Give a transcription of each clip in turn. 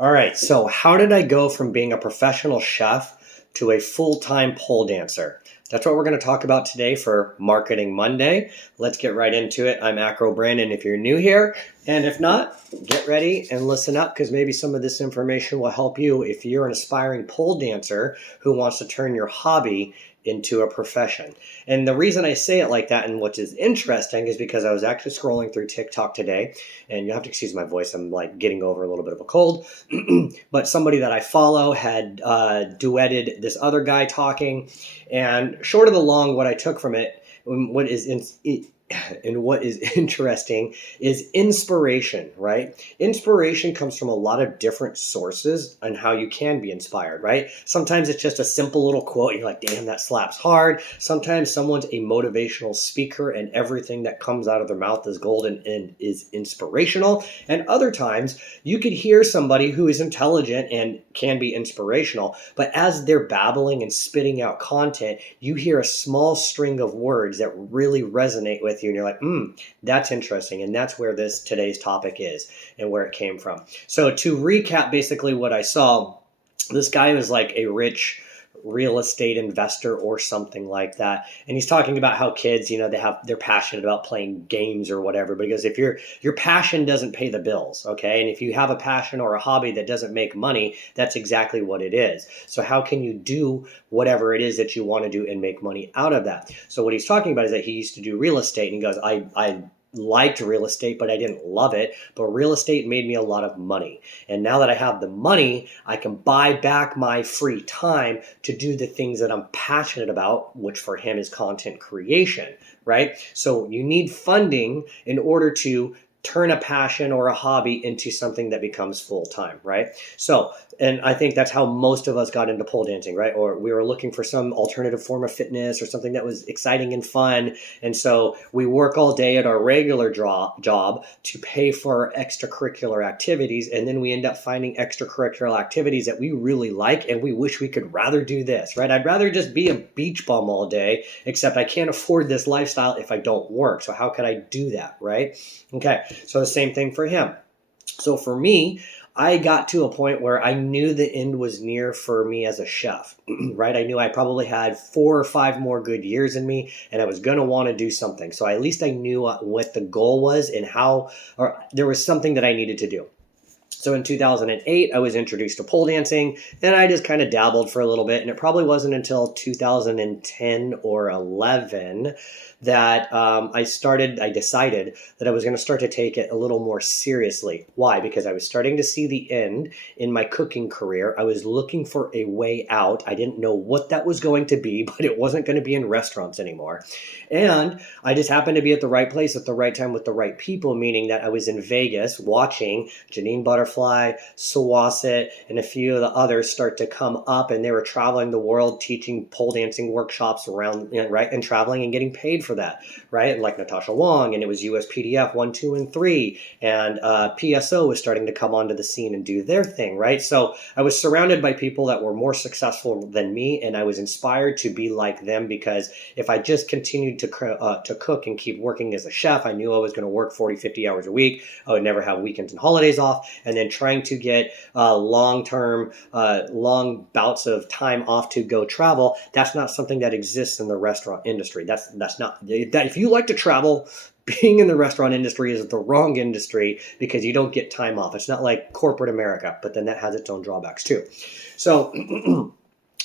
All right, so how did I go from being a professional chef to a full-time pole dancer? That's what we're going to talk about today for Marketing Monday. Let's get right into it. I'm Acro Brandon if you're new here, and if not, get ready and listen up because maybe some of this information will help you if you're an aspiring pole dancer who wants to turn your hobby into a profession. And the reason I say it like that and what is interesting is because I was actually scrolling through TikTok today, and you have to excuse my voice, I'm like getting over a little bit of a cold. But somebody that I follow had duetted this other guy talking, and short of the long, what I took from it, what is and what is interesting is inspiration, right? Inspiration comes from a lot of different sources on how you can be inspired, right? Sometimes it's just a simple little quote. You're like, damn, that slaps hard. Sometimes someone's a motivational speaker and everything that comes out of their mouth is golden and is inspirational. And other times you could hear somebody who is intelligent and can be inspirational, but as they're babbling and spitting out content, you hear a small string of words that really resonate with you and you're like, that's interesting. And that's where this today's topic is and where it came from. So to recap basically what I saw, this guy was like a rich real estate investor or something like that, and he's talking about how kids, they're passionate about playing games or whatever, because if your passion doesn't pay the bills, okay, and if you have a passion or a hobby that doesn't make money, that's exactly what it is. So how can you do whatever it is that you want to do and make money out of that? So what he's talking about is that he used to do real estate, and he goes, I liked real estate, but I didn't love it. But real estate made me a lot of money. And now that I have the money, I can buy back my free time to do the things that I'm passionate about, which for him is content creation, right? So you need funding in order to turn a passion or a hobby into something that becomes full-time, right? So, and I think that's how most of us got into pole dancing, right? Or we were looking for some alternative form of fitness or something that was exciting and fun. And so we work all day at our regular job to pay for extracurricular activities. And then we end up finding extracurricular activities that we really like. And we wish we could rather do this, right? I'd rather just be a beach bum all day, except I can't afford this lifestyle if I don't work. So how could I do that, right? Okay, so the same thing for him. So for me, I got to a point where I knew the end was near for me as a chef, right? I knew I probably had 4 or 5 more good years in me and I was going to want to do something. So at least I knew what the goal was and how, or there was something that I needed to do. So in 2008, I was introduced to pole dancing and I just kind of dabbled for a little bit. And it probably wasn't until 2010 or 11 that I decided that I was going to start to take it a little more seriously. Why? Because I was starting to see the end in my cooking career. I was looking for a way out. I didn't know what that was going to be, but it wasn't going to be in restaurants anymore. And I just happened to be at the right place at the right time with the right people, meaning that I was in Vegas watching Janine Butterfly, Sawasset, and a few of the others start to come up, and they were traveling the world teaching pole dancing workshops around, right, and traveling and getting paid for that, right? Like Natasha Wong, and it was USPDF 1, 2, and 3, and PSO was starting to come onto the scene and do their thing, right? So I was surrounded by people that were more successful than me, and I was inspired to be like them, because if I just continued to cook and keep working as a chef, I knew I was going to work 40, 50 hours a week. I would never have weekends and holidays off, and then trying to get long-term, long bouts of time off to go travel, that's not something that exists in the restaurant industry. That's not that. If you like to travel, being in the restaurant industry is the wrong industry because you don't get time off. It's not like corporate America, but then that has its own drawbacks too. So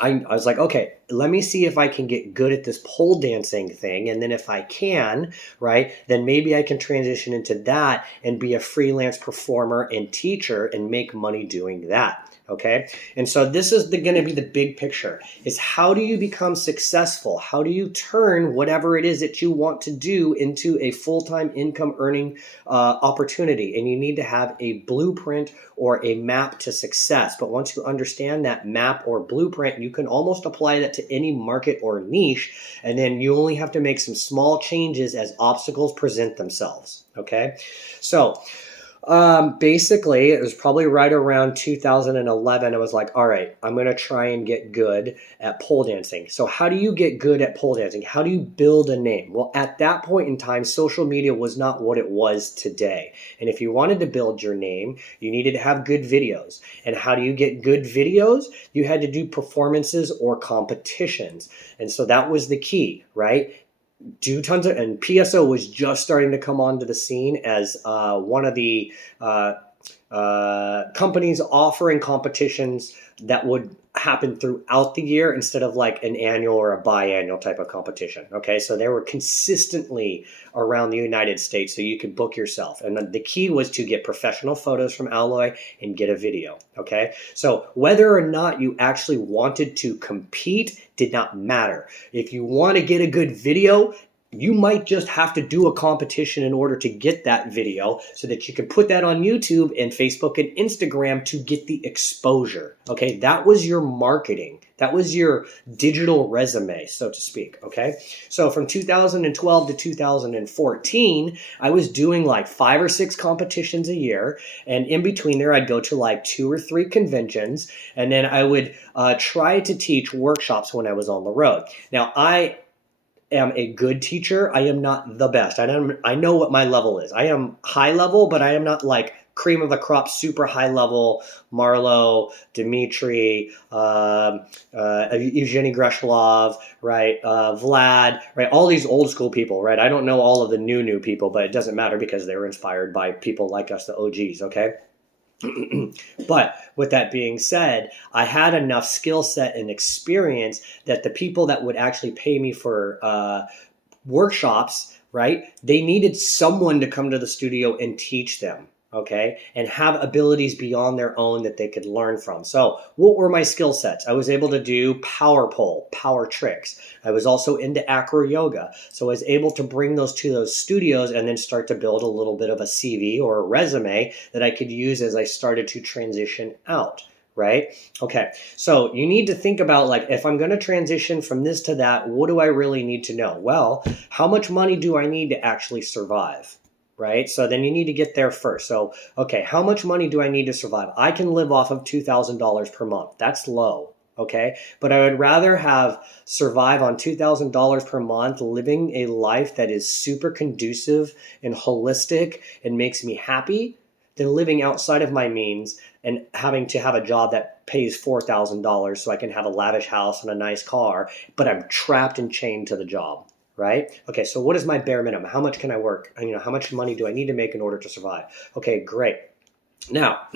I was like, okay, let me see if I can get good at this pole dancing thing. And then if I can, right, then maybe I can transition into that and be a freelance performer and teacher and make money doing that. Okay. And so this is going to be the big picture, is how do you become successful? How do you turn whatever it is that you want to do into a full-time income earning opportunity? And you need to have a blueprint or a map to success. But once you understand that map or blueprint, you can almost apply that to any market or niche. And then you only have to make some small changes as obstacles present themselves. Okay. So Basically, it was probably right around 2011. I was like, all right, I'm going to try and get good at pole dancing. So, how do you get good at pole dancing? How do you build a name? Well, at that point in time, social media was not what it was today. And if you wanted to build your name, you needed to have good videos. And how do you get good videos? You had to do performances or competitions. And so that was the key, right? Do tons of, and PSO was just starting to come onto the scene as one of the companies offering competitions that would happen throughout the year instead of like an annual or a biannual type of competition. Okay, so they were consistently around the United States, so you could book yourself. And the key was to get professional photos from Alloy and get a video. Okay, so whether or not you actually wanted to compete did not matter. If you want to get a good video, you might just have to do a competition in order to get that video so that you can put that on YouTube and Facebook and Instagram to get the exposure. Okay, that was your marketing. That was your digital resume, so to speak. Okay, so from 2012 to 2014, I was doing like 5 or 6 competitions a year. And in between there, I'd go to like 2 or 3 conventions. And then I would try to teach workshops when I was on the road. Now, I am a good teacher. I am not the best. I know what my level is. I am high level, but I am not like cream of the crop, super high level, Marlo, Dimitri, Evgeny Greshlov, right? Vlad, right? All these old school people, right? I don't know all of the new people, but it doesn't matter because they were inspired by people like us, the OGs, okay? But with that being said, I had enough skill set and experience that the people that would actually pay me for workshops, right, they needed someone to come to the studio and teach them, okay, and have abilities beyond their own that they could learn from. So what were my skill sets? I was able to do power pole, power tricks. I was also into acro yoga. So I was able to bring those to those studios and then start to build a little bit of a CV or a resume that I could use as I started to transition out. Right? Okay. So you need to think about like, if I'm going to transition from this to that, what do I really need to know? Well, how much money do I need to actually survive? Right? So then you need to get there first. So, okay, how much money do I need to survive? I can live off of $2,000 per month. That's low. Okay. But I would rather have survive on $2,000 per month, living a life that is super conducive and holistic and makes me happy than living outside of my means and having to have a job that pays $4,000 so I can have a lavish house and a nice car, but I'm trapped and chained to the job. Right? Okay, so what is my bare minimum? How much can I work? How much money do I need to make in order to survive? Okay, great. Now,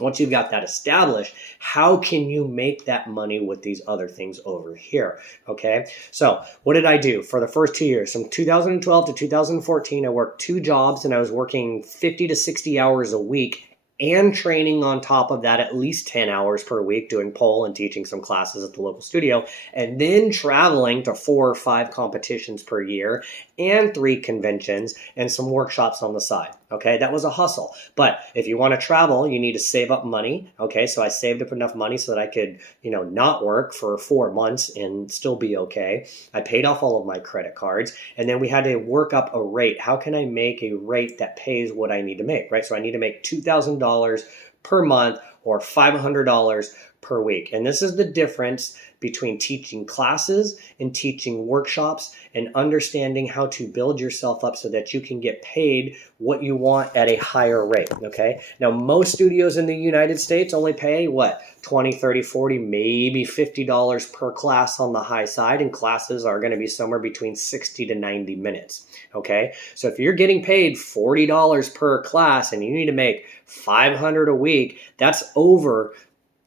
once you've got that established, how can you make that money with these other things over here? Okay, so what did I do for the first 2 years? From 2012 to 2014, I worked 2 jobs and I was working 50 to 60 hours a week and training on top of that at least 10 hours per week, doing pole and teaching some classes at the local studio, and then traveling to 4 or 5 competitions per year and 3 conventions and some workshops on the side. Okay, that was a hustle. But if you want to travel, you need to save up money. Okay, so I saved up enough money so that I could, not work for 4 months and still be okay. I paid off all of my credit cards, and then we had to work up a rate. How can I make a rate that pays what I need to make, right? So I need to make $2,000 per month or $500 per week. And this is the difference between teaching classes and teaching workshops and understanding how to build yourself up so that you can get paid what you want at a higher rate. Okay. Now, most studios in the United States only pay what? 20, 30, 40, maybe $50 per class on the high side. And classes are going to be somewhere between 60 to 90 minutes. Okay. So if you're getting paid $40 per class and you need to make $500 a week, that's over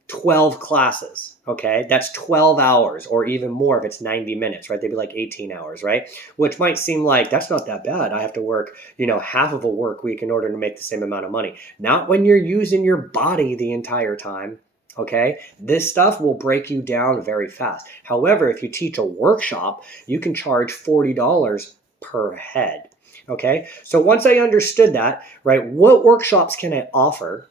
12 classes, okay? That's 12 hours or even more if it's 90 minutes, right? They'd be like 18 hours, right? Which might seem like that's not that bad. I have to work, half of a work week in order to make the same amount of money. Not when you're using your body the entire time, okay? This stuff will break you down very fast. However, if you teach a workshop, you can charge $40 per head, okay? So once I understood that, right, what workshops can I offer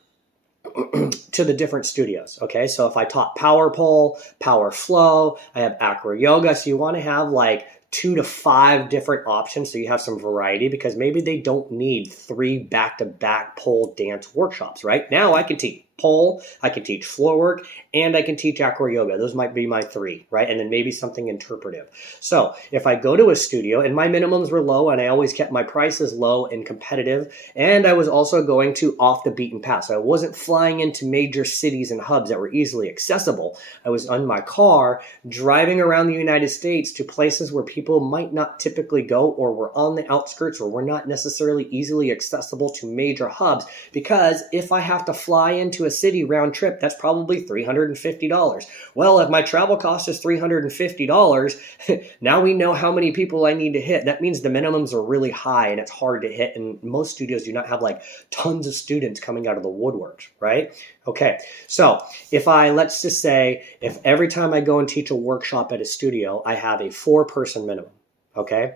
to the different studios? Okay, so if I taught power pole, power flow, I have acro yoga. So you want to have like 2 to 5 different options so you have some variety, because maybe they don't need 3 back-to-back pole dance workshops, right? Now I can teach pole, I can teach floor work, and I can teach acro yoga. Those might be my 3, right? And then maybe something interpretive. So if I go to a studio, and my minimums were low, and I always kept my prices low and competitive, and I was also going to off the beaten path. So I wasn't flying into major cities and hubs that were easily accessible. I was on my car driving around the United States to places where people might not typically go, or were on the outskirts, or were not necessarily easily accessible to major hubs. Because if I have to fly into a city round trip, that's probably $350. Well, if my travel cost is $350, now we know how many people I need to hit. That means the minimums are really high and it's hard to hit. And most studios do not have like tons of students coming out of the woodworks, right? Okay, so let's just say, if every time I go and teach a workshop at a studio, I have a 4-person minimum, okay?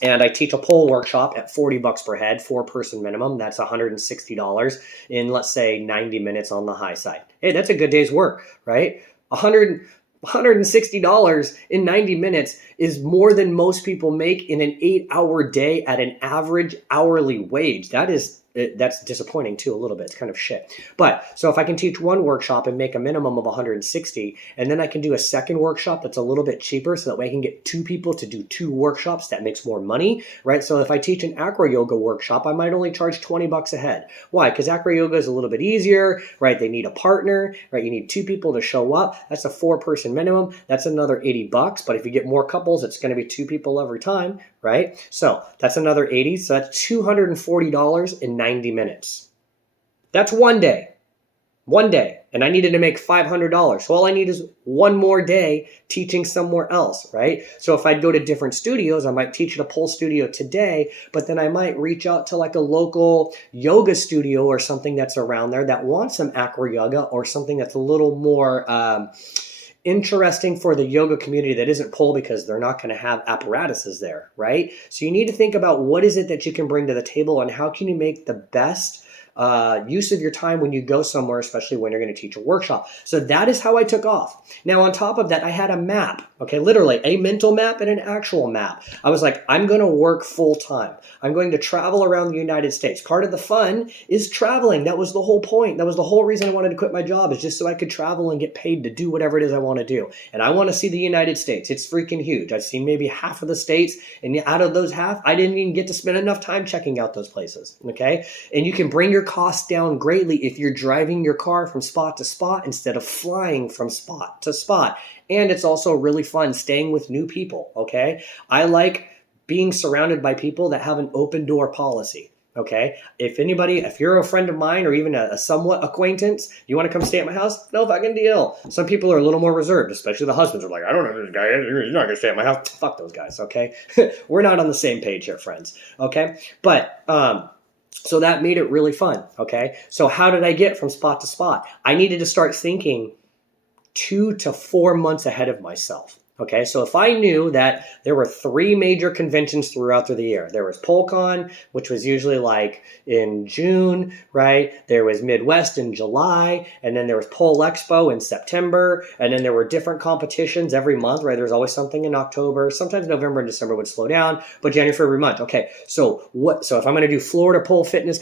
And I teach a pole workshop at $40 per head, 4-person minimum. That's $160 in, let's say, 90 minutes on the high side. Hey, that's a good day's work, right? $160 in 90 minutes is more than most people make in an 8-hour day at an average hourly wage. That's disappointing too, a little bit. It's kind of shit. But so if I can teach one workshop and make a minimum of 160, and then I can do a second workshop that's a little bit cheaper, so that way I can get 2 people to do 2 workshops, that makes more money, right? So if I teach an acro yoga workshop, I might only charge $20 a head. Why? Because acro yoga is a little bit easier, right? They need a partner, right? You need 2 people to show up. That's a 4-person minimum. That's another $80. But if you get more couples, it's going to be 2 people every time, right? So that's another 80. So that's $240 in 90 minutes. That's one day. And I needed to make $500. So all I need is one more day teaching somewhere else, right? So if I'd go to different studios, I might teach at a pole studio today, but then I might reach out to like a local yoga studio or something that's around there that wants some acro yoga, or something that's a little more interesting for the yoga community that isn't pole, because they're not going to have apparatuses there, right? So you need to think about what is it that you can bring to the table, and how can you make the best use of your time when you go somewhere, especially when you're going to teach a workshop. So that is how I took off. Now, on top of that, I had a map, okay, literally a mental map and an actual map. I was like, I'm going to work full time. I'm going to travel around the United States. Part of the fun is traveling. That was the whole point. That was the whole reason I wanted to quit my job, is just so I could travel and get paid to do whatever it is I want to do. And I want to see the United States. It's freaking huge. I've seen maybe half of the states, and out of those half, I didn't even get to spend enough time checking out those places, okay? And you can bring your costs down greatly if you're driving your car from spot to spot instead of flying from spot to spot. And it's also really fun staying with new people, okay? I like being surrounded by people that have an open door policy, okay? If you're a friend of mine, or even a somewhat acquaintance, you want to come stay at my house? No fucking deal. Some people are a little more reserved, especially the husbands are like, I don't know who this guy is. He's not going to stay at my house. Fuck those guys, okay? We're not on the same page here, friends, okay? But, so that made it really fun, okay? So how did I get from spot to spot? I needed to start thinking 2 to 4 months ahead of myself. Okay, so if I knew that there were 3 major conventions throughout the year, there was PoleCon, which was usually like in June, right? There was Midwest in July, and then there was Pole Expo in September, and then there were different competitions every month, right? There was always something in October. Sometimes November and December would slow down, but January, February, month. Okay, so if I'm going to do Florida Pole Fitness,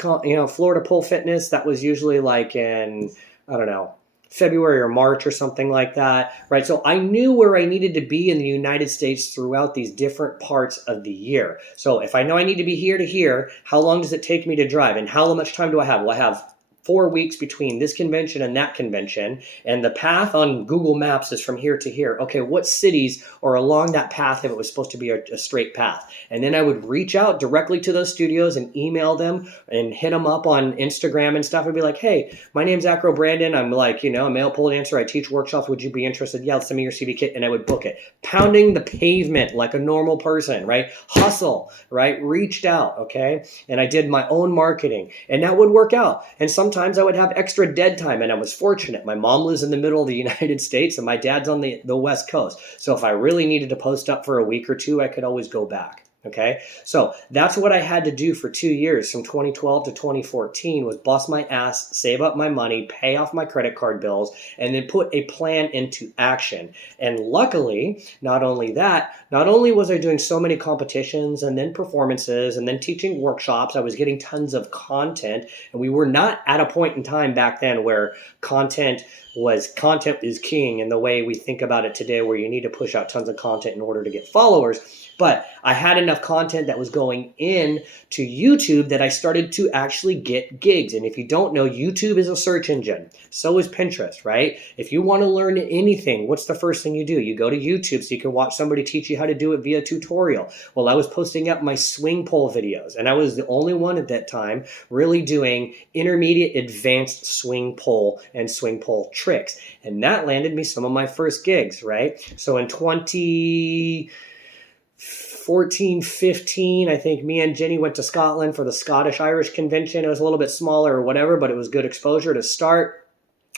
that was usually like in, I don't know, February or March or something like that, right? So I knew where I needed to be in the United States throughout these different parts of the year. So if I know I need to be here to here, how long does it take me to drive? And how much time do I have? Well, I have 4 weeks between this convention and that convention, and the path on Google Maps is from here to here. Okay, what cities are along that path if it was supposed to be a straight path? And then I would reach out directly to those studios and email them and hit them up on Instagram and stuff and be like, hey, my name's Acro Brandon. I'm like, a male pole dancer. I teach workshops. Would you be interested? Yeah, send me your CV kit, and I would book it. Pounding the pavement like a normal person, right? Hustle, right? Reached out, okay? And I did my own marketing, and that would work out. And sometimes I would have extra dead time, and I was fortunate. My mom lives in the middle of the United States, and my dad's on the West Coast. So if I really needed to post up for a week or 2, I could always go back. Okay, so that's what I had to do for 2 years from 2012 to 2014 was bust my ass, save up my money, pay off my credit card bills, and then put a plan into action. And luckily, not only that, not only was I doing so many competitions and then performances and then teaching workshops, I was getting tons of content. And we were not at a point in time back then where content is king in the way we think about it today, where you need to push out tons of content in order to get followers. But I had enough content that was going in to YouTube that I started to actually get gigs. And if you don't know, YouTube is a search engine. So is Pinterest, right? If you want to learn anything, what's the first thing you do? You go to YouTube so you can watch somebody teach you how to do it via tutorial. Well, I was posting up my swing pole videos, and I was the only one at that time really doing intermediate advanced swing pole and swing pole tricks. And that landed me some of my first gigs, right? So in 2014, 15, I think me and Jenny went to Scotland for the Scottish Irish Convention. It was a little bit smaller or whatever, but it was good exposure to start.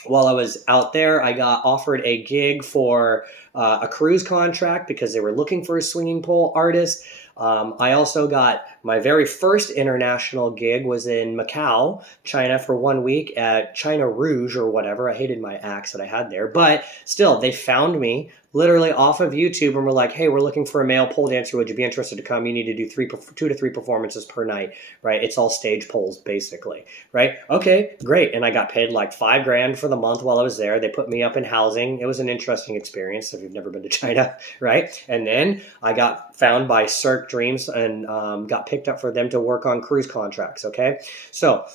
While I was out there, I got offered a gig for a cruise contract because they were looking for a swinging pole artist. I also got my very first international gig was in Macau, China, for 1 week at China Rouge or whatever. I hated my acts that I had there, but still, they found me literally off of YouTube and were like, hey, we're looking for a male pole dancer. Would you be interested to come? You need to do 2 to 3 performances per night, right? It's all stage poles, basically, right? Okay, great. And I got paid like $5,000 for the month while I was there. They put me up in housing. It was an interesting experience if you've never been to China, right? And then I got found by Cirque Dreams and got picked up for them to work on cruise contracts, okay? So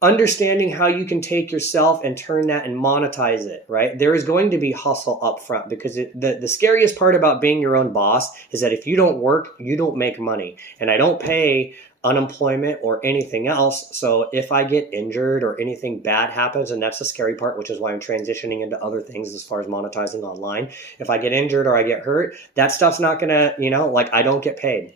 understanding how you can take yourself and turn that and monetize it, right? There is going to be hustle up front because the scariest part about being your own boss is that if you don't work, you don't make money. And I don't pay unemployment or anything else. So if I get injured or anything bad happens, and that's the scary part, which is why I'm transitioning into other things as far as monetizing online. If I get injured or I get hurt, that stuff's not going to, I don't get paid.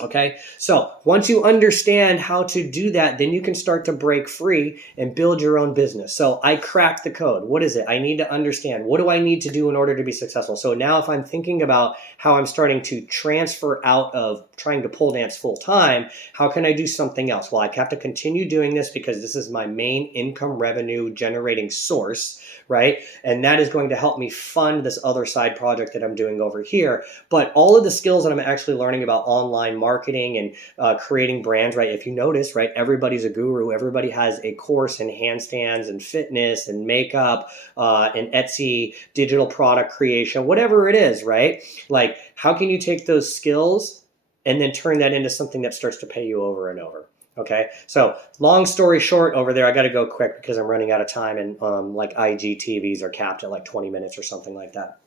Okay, so once you understand how to do that, then you can start to break free and build your own business. So I cracked the code. What is it? I need to understand. What do I need to do in order to be successful? So now if I'm thinking about how I'm starting to transfer out of trying to pole dance full time, how can I do something else? Well, I have to continue doing this because this is my main income revenue generating source, right? And that is going to help me fund this other side project that I'm doing over here. But all of the skills that I'm actually learning about online marketing and creating brands, right? If you notice, right, everybody's a guru. Everybody has a course in handstands and fitness and makeup and Etsy, digital product creation, whatever it is, right? Like, how can you take those skills and then turn that into something that starts to pay you over and over? Okay, so long story short over there, I got to go quick because I'm running out of time, and like IGTVs are capped at like 20 minutes or something like that.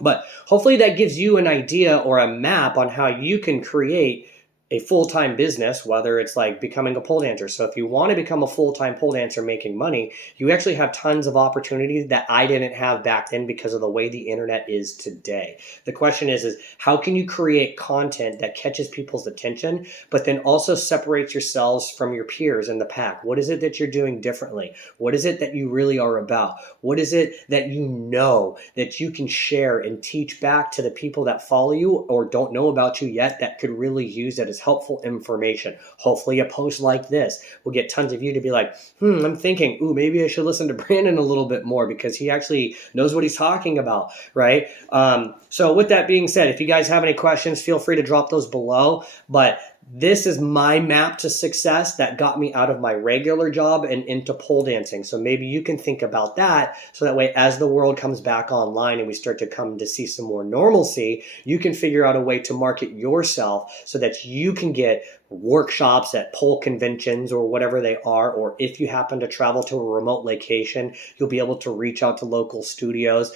But hopefully that gives you an idea or a map on how you can create a full-time business, whether it's like becoming a pole dancer. So if you want to become a full-time pole dancer making money, you actually have tons of opportunities that I didn't have back then because of the way the internet is today. The question is how can you create content that catches people's attention, but then also separates yourselves from your peers in the pack? What is it that you're doing differently? What is it that you really are about? What is it that you know that you can share and teach back to the people that follow you or don't know about you yet that could really use that as helpful information? Hopefully a post like this will get tons of you to be like, I'm thinking, maybe I should listen to Brandon a little bit more because he actually knows what he's talking about, right? So with that being said, if you guys have any questions, feel free to drop those below. But this is my map to success that got me out of my regular job and into pole dancing. So maybe you can think about that so that way as the world comes back online and we start to come to see some more normalcy, you can figure out a way to market yourself so that you can get workshops at pole conventions or whatever they are, or if you happen to travel to a remote location, you'll be able to reach out to local studios